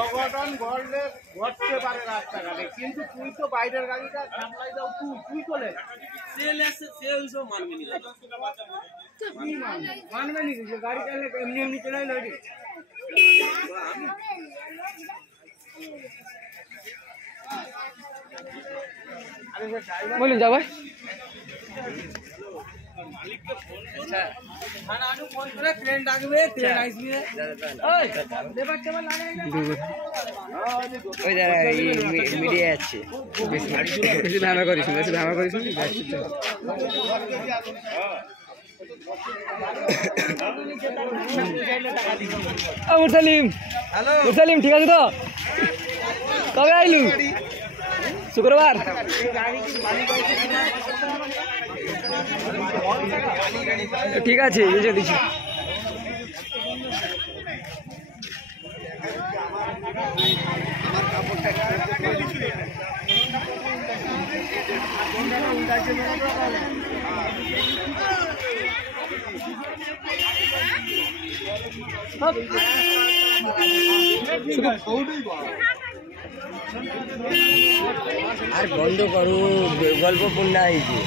অঘটন ঘটলে ঘটতে পারে রাস্তাঘাটে, কিন্তু তুই তো বাইরের গাড়িটা সামলাই দাও, তুই চলে মানবে নাকি যে গাড়ি চাইলে এমনি এমনি চলে এলো? বলুন যাবো মিডিয়া যাচ্ছে বেশি ধামা করিস বেশি ধামা করিস মুরসালিম মুরসালিম ঠিক আছে তো? কবে আইলু? শুক্রবার। ঠিক আছে বুঝে দিচ্ছি। আর বন্ধ করু, গল্প পূর্ণ হয়েছে।